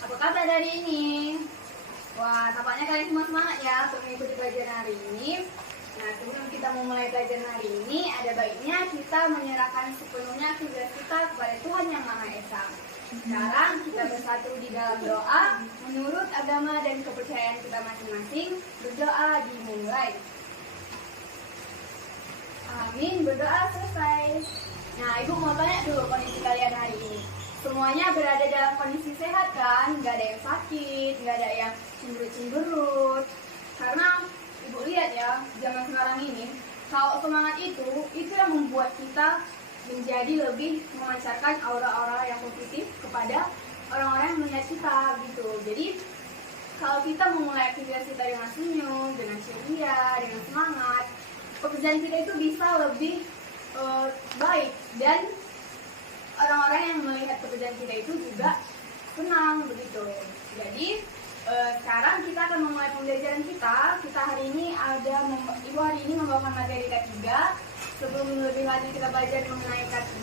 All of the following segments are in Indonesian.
Apa kabar hari ini? Wah, tampaknya kalian semua semangat ya untuk mengikuti pelajaran hari ini. Nah, sebelum kita memulai pelajaran hari ini, ada baiknya kita menyerahkan sepenuhnya tugas kita kepada Tuhan Yang Maha Esa. Sekarang kita bersatu di dalam doa, menurut agama dan kepercayaan kita masing-masing. Berdoa dimulai. Amin, berdoa selesai. Nah, Ibu mau tanya dulu kondisi kalian hari ini. Semuanya berada dalam kondisi sehat kan? Nggak ada yang sakit, nggak ada yang cemberut-cemberut. Karena Ibu lihat ya, zaman sekarang ini, kalau semangat itu yang membuat kita menjadi lebih memancarkan aura-aura yang positif kepada orang-orang yang melihat kita gitu. Jadi kalau kita memulai aktivitas kita dengan senyum, dengan ceria, dengan semangat, pekerjaan kita itu bisa lebih baik, dan orang-orang yang melihat pekerjaan kita itu juga senang begitu. Jadi sekarang kita akan memulai pembelajaran kita. Kita hari ini Ibu hari ini membawakan materi K3. Sebelum lebih lanjut kita belajar mengenai K3,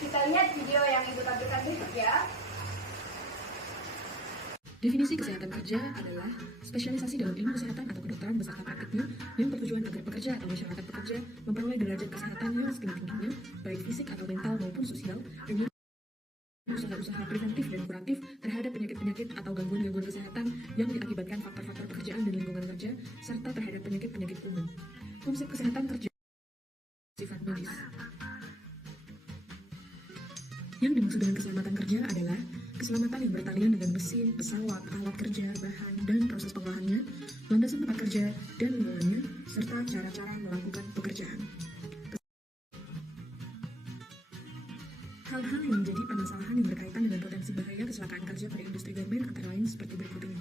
kita lihat video yang Ibu tampilkan berikut ya. Definisi kesehatan kerja adalah spesialisasi dalam ilmu kesehatan atau kedokteran beserta praktiknya yang bertujuan agar pekerja atau masyarakat pekerja memperoleh derajat kesehatan yang setinggi-tingginya, baik fisik atau mental maupun sosial, dengan usaha-usaha preventif dan kuratif terhadap penyakit-penyakit atau gangguan-gangguan kesehatan yang diakibatkan faktor-faktor pekerjaan dan lingkungan kerja, serta terhadap penyakit-penyakit umum. Konsep kesehatan kerja sifat medis. Yang dimaksud dengan keselamatan kerja adalah keselamatan yang bertalian dengan mesin, pesawat, alat kerja, bahan, dan proses pengolahannya, landasan tempat kerja, dan lingkungannya, serta cara-cara melakukan pekerjaan. Hal-hal yang menjadi permasalahan yang berkaitan dengan potensi bahaya kecelakaan kerja pada industri garmen antara lain seperti berikut ini.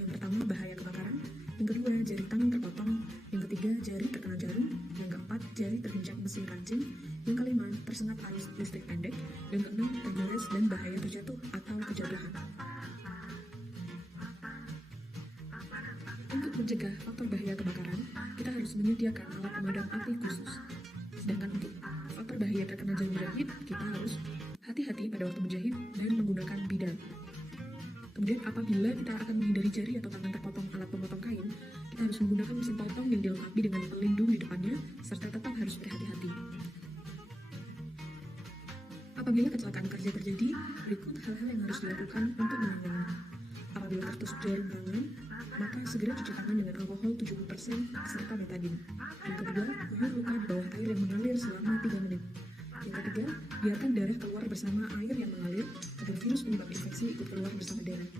Yang pertama, bahaya kebakaran. Yang kedua, jari tangan terpotong. Yang ketiga, jari terkena jarum. Yang keempat, jari terhinjak mesin kancing. Yang kelima, tersengat arus listrik pendek. Dan keenam, tergores dan bahaya terjatuh atau kejatuhan. Untuk mencegah faktor bahaya kebakaran, kita harus menyediakan alat pemadam api khusus. Sedangkan untuk faktor bahaya terkena jarum jahit, kita harus hati-hati pada waktu menjahit dan menggunakan bidang. Kemudian apabila kita akan menghindari jari atau tangan terpotong alat pemotong kain, kita harus menggunakan mesin potong yang dilengkapi dengan pelindung di depannya, serta tetap harus berhati-hati. Apabila kecelakaan kerja terjadi, berikut hal-hal yang harus dilakukan untuk menangani. Apabila tertusuk jarum tangan, maka segera cuci tangan dengan alkohol 70% serta betadine. Yang kedua, guyur luka di bawah air yang mengalir selama 3 menit. Yang ketiga, biarkan darah keluar bersama air yang mengalir agar virus penyebab infeksi ikut keluar bersama darah.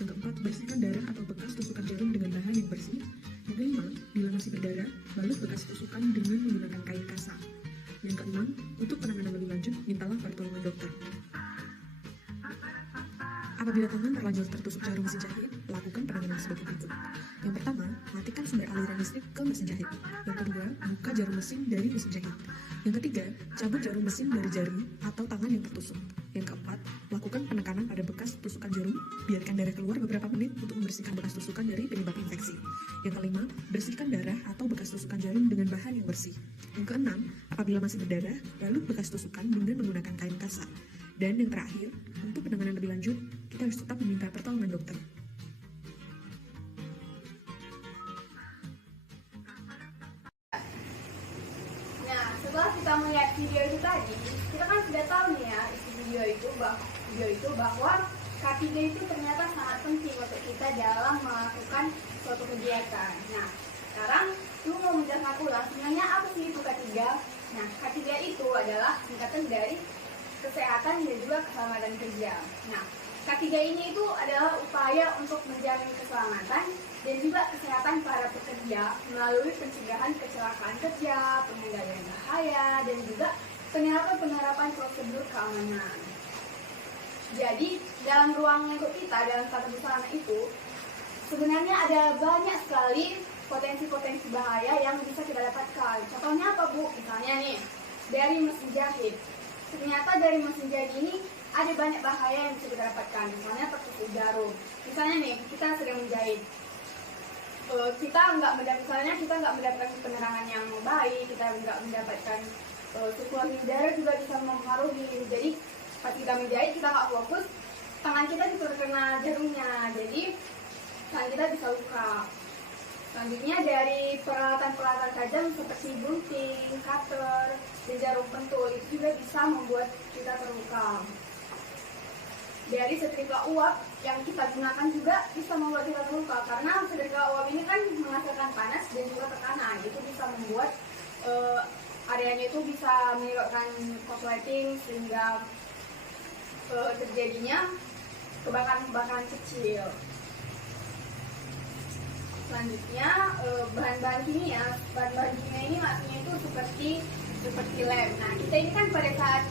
Yang keempat, bersihkan darah atau bekas tusukan jarum dengan bahan yang bersih. Yang kelima, bila masih berdarah, balut bekas tusukan dengan menggunakan kain kasa. Yang keenam, untuk penanganan lebih lanjut, mintalah pertolongan dokter. Apabila tangan terlanjur tertusuk jarum mesin jahit, lakukan penanganan sebagai berikut. Yang pertama, matikan sumber aliran listrik ke mesin jahit. Yang kedua, buka jarum mesin dari mesin jahit. Yang ketiga, cabut jarum mesin dari jari atau tangan yang tertusuk. Yang keempat, lakukan penekanan pada bekas tusukan jarum, biarkan darah keluar beberapa menit untuk membersihkan bekas tusukan dari penyebab infeksi. Yang kelima, bersihkan darah atau bekas tusukan jarum dengan bahan yang bersih. Yang keenam, apabila masih berdarah, balut bekas tusukan dengan menggunakan kain kasa. Dan yang terakhir, untuk penanganan lebih lanjut, kita harus tetap meminta pertolongan dokter. Nah, setelah kita melihat video itu tadi, kita kan sudah tahu nih ya isi video itu bahwa K3 itu ternyata sangat penting untuk kita dalam melakukan suatu kegiatan. Nah, sekarang Ibu mau menjelaskan ulang sebenarnya apa sih itu K3? Nah, K3 itu adalah singkatan dari kesehatan dan juga keselamatan kerja. Nah, K3 ini itu adalah upaya untuk menjamin keselamatan dan juga kesehatan para pekerja melalui pencegahan kecelakaan kerja, pengendalian bahaya, dan juga penerapan prosedur keamanan. Jadi, dalam ruang lingkup kita, dalam tata busana itu, sebenarnya ada banyak sekali potensi-potensi bahaya yang bisa kita dapatkan. Contohnya apa, Bu? Misalnya nih, dari mesin jahit. Ternyata dari mesin jahit ini ada banyak bahaya yang bisa kita dapatkan. Misalnya tertusuk jarum. Misalnya nih, kita sedang menjahit. Kita nggak mendapatkan penerangan yang baik, kita nggak mendapatkan sirkulasi udara juga bisa mempengaruhi. Jadi pas kita menjahit kita nggak fokus, tangan kita terkena jarumnya, jadi tangan kita bisa luka. Selanjutnya dari peralatan-peralatan tajam seperti gunting, cutter, dan jarum pentul itu juga bisa membuat kita terluka. Dari setrika uap yang kita gunakan juga bisa membuat kita terluka, karena setrika uap ini kan menghasilkan panas dan juga tekanan. Itu bisa membuat areanya itu bisa menyebabkan korsleting sehingga terjadinya kebakaran-kebakaran kecil. Selanjutnya bahan-bahan kimia. Bahan-bahan kimia ini maksudnya itu seperti lem. Nah, kita ini kan pada saat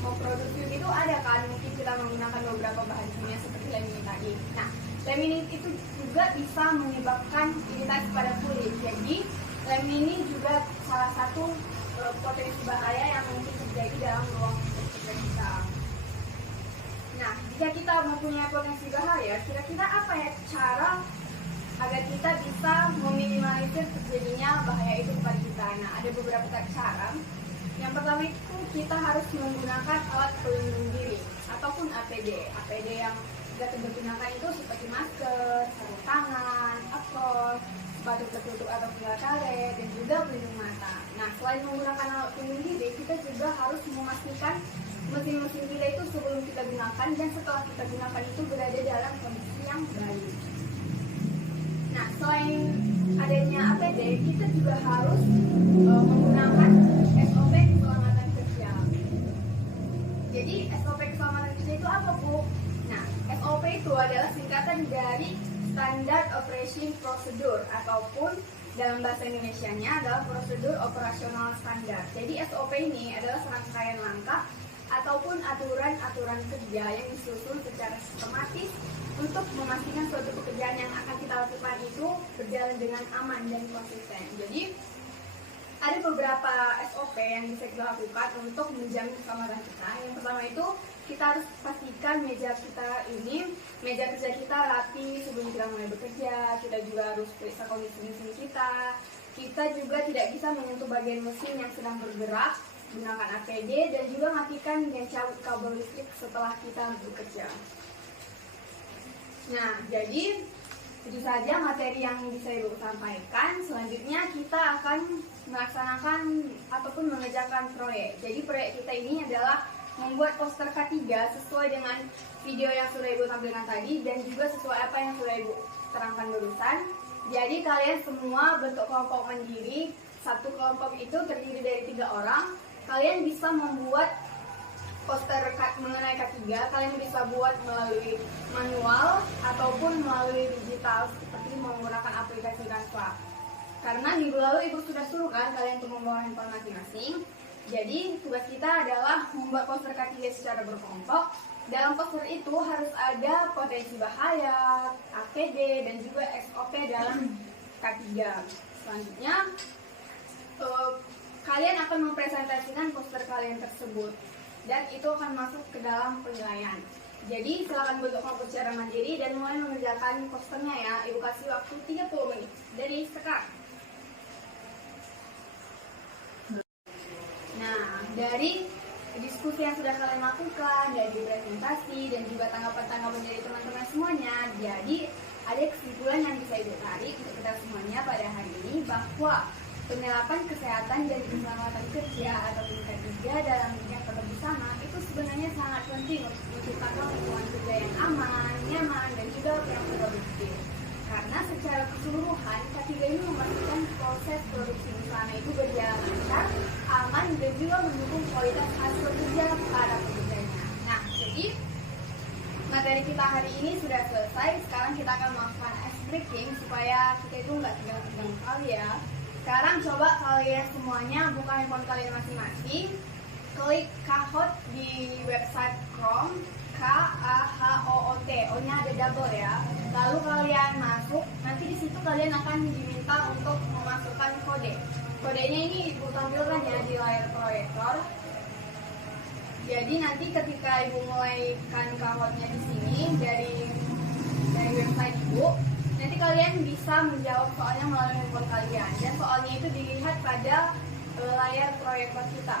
memproduksi itu ada kan mungkin kita menggunakan beberapa bahan kimia seperti lem ini tadi. Nah, lem ini itu juga bisa menyebabkan iritasi pada kulit. Jadi lem ini juga salah satu potensi bahaya yang mungkin terjadi dalam ruang kerja kita. Nah, jika kita mempunyai potensi bahaya, kira-kira apa ya cara agar kita bisa meminimalisir terjadinya bahaya itu kepada kita? Nah, ada beberapa cara. Yang pertama itu kita harus menggunakan alat pelindung diri ataupun APD. APD yang kita gunakan itu seperti masker, sarung tangan, apron, sepatu tertutup atau sandal karet, dan juga pelindung mata. Nah, selain menggunakan alat pelindung diri, kita juga harus memastikan mesin-mesin kita itu sebelum kita gunakan dan setelah kita gunakan itu berada dalam kondisi yang baik. Nah, selain adanya APD, kita juga harus menggunakan SOP keselamatan kerja. Jadi, SOP keselamatan kerja itu apa, Bu? Nah, SOP itu adalah singkatan dari Standard Operation Procedure, ataupun dalam bahasa Indonesianya adalah Prosedur Operasional Standar. Jadi, SOP ini adalah serangkaian langkah ataupun aturan-aturan kerja yang disusun secara sistematis untuk memastikan suatu pekerjaan yang akan kita lakukan itu berjalan dengan aman dan konsisten. Jadi ada beberapa SOP yang bisa kita lakukan untuk menjamin keselamatan kita. Yang pertama itu kita harus pastikan meja kerja kita rapi sebelum kita mulai bekerja. Kita juga harus periksa kondisi mesin kita. Kita juga tidak bisa menyentuh bagian mesin yang sedang bergerak, gunakan APD, dan juga matikan dan cabut kabel listrik setelah kita bekerja. Nah, jadi itu saja materi yang bisa Ibu sampaikan. Selanjutnya kita akan melaksanakan ataupun mengerjakan proyek. Jadi proyek kita ini adalah membuat poster K3 sesuai dengan video yang sudah Ibu tampilkan tadi dan juga sesuai apa yang sudah Ibu terangkan barusan. Jadi kalian semua bentuk kelompok mandiri. Satu kelompok itu terdiri dari 3 orang. Kalian bisa membuat poster mengenai K3, kalian bisa buat melalui manual ataupun melalui digital seperti menggunakan aplikasi Canva. Karena minggu lalu Ibu sudah suruh kan kalian untuk membawa handphone masing-masing. Jadi tugas kita adalah membuat poster K3 secara berkelompok. Dalam poster itu harus ada potensi bahaya, APD, dan juga SOP dalam K3. Selanjutnya kalian akan mempresentasikan poster kalian tersebut dan itu akan masuk ke dalam penilaian. Jadi silakan bentuk kelompok secara mandiri dan mulai mengerjakan posternya ya. Ibu kasih waktu 30 menit dari sekarang. Nah, dari diskusi yang sudah kalian lakukan, dari presentasi dan juga tanggapan-tanggapan dari teman-teman semuanya, jadi ada kesimpulan yang bisa Ibu tarik untuk kita semuanya pada hari ini bahwa penerapan kesehatan dan keselamatan kerja atau K3 dalam dunia kerja bersama itu sebenarnya sangat penting untuk menciptakan lingkungan kerja yang aman, nyaman, dan juga yang produktif. Karena secara keseluruhan K3 ini memastikan proses produksi di sana itu berjalan lancar, aman, dan juga mendukung kualitas hasil kerja para pekerjanya. Nah, jadi materi kita hari ini sudah selesai. Sekarang kita akan melakukan ice breaking supaya kita itu nggak tegang-tegang kali ya. Sekarang coba kalian semuanya buka handphone kalian masing-masing, klik Kahoot di website Chrome, K-A-H-O-O-T, O-nya ada double ya. Lalu kalian masuk, nanti di situ kalian akan diminta untuk memasukkan kode. Kodenya ini Ibu tampilkan ya di layar proyektor. Jadi nanti ketika Ibu mulaikan Kahootnya di sini dari website Ibu, nanti kalian bisa menjawab soalnya melalui handphone kalian dan soalnya itu dilihat pada layar proyektor kita.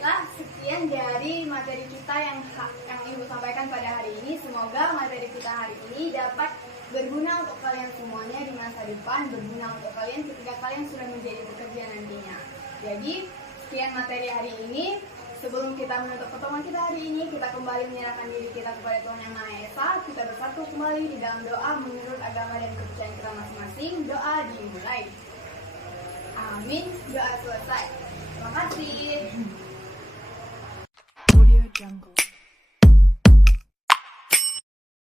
baiklah, sekian dari materi kita yang Ibu sampaikan pada hari ini. Semoga materi kita hari ini dapat berguna untuk kalian semuanya di masa depan, berguna untuk kalian ketika kalian sudah menjadi pekerja nantinya. Jadi, sekian materi hari ini. Sebelum kita menutup pertemuan kita hari ini, kita kembali menyerahkan diri kita kepada Tuhan Yang Maha Esa. Kita bersatu kembali di dalam doa menurut agama dan kepercayaan kita masing-masing. Doa dimulai. Amin. Doa selesai. Terima kasih. Audio Jungle.